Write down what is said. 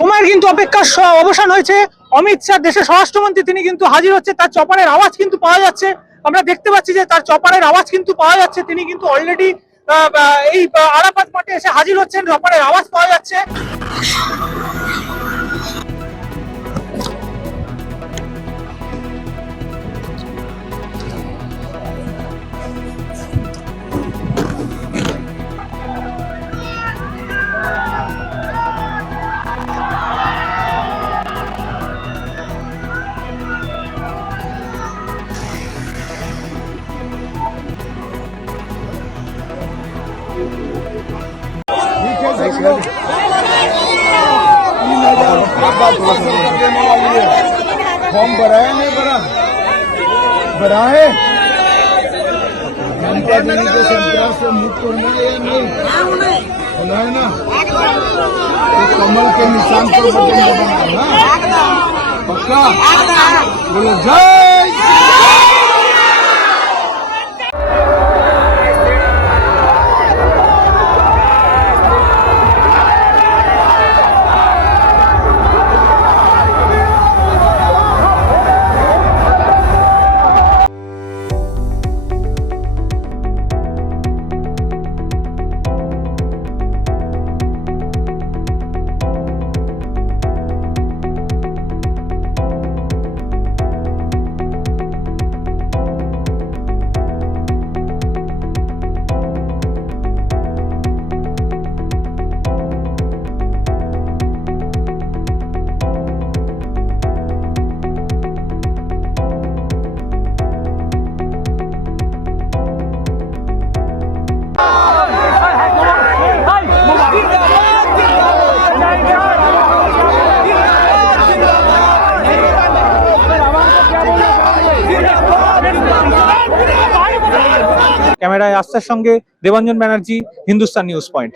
সময়ের কিন্তু অপেক্ষার অবসান হয়েছে। অমিত শাহ দেশের স্বরাষ্ট্রমন্ত্রী তিনি কিন্তু হাজির হচ্ছে, তার চপারের আওয়াজ কিন্তু পাওয়া যাচ্ছে। আমরা দেখতে পাচ্ছি যে তার চপারের আওয়াজ কিন্তু পাওয়া যাচ্ছে। তিনি কিন্তু অলরেডি এই আরাফাত মাঠে এসে হাজির হচ্ছেন, চপারের আওয়াজ পাওয়া যাচ্ছে। फॉर्म भरा है नहीं भरा? भरा है जनता दीदी के संतरास से मुक्त होना है या नहीं? होना है ना? तो कमल के निशान पर बटन दबाना है, पक्का? बोलो जय ক্যামেরায় আস্থার সঙ্গে দেবাঞ্জন ব্যানার্জি, হিন্দুস্তান নিউজ পয়েন্ট।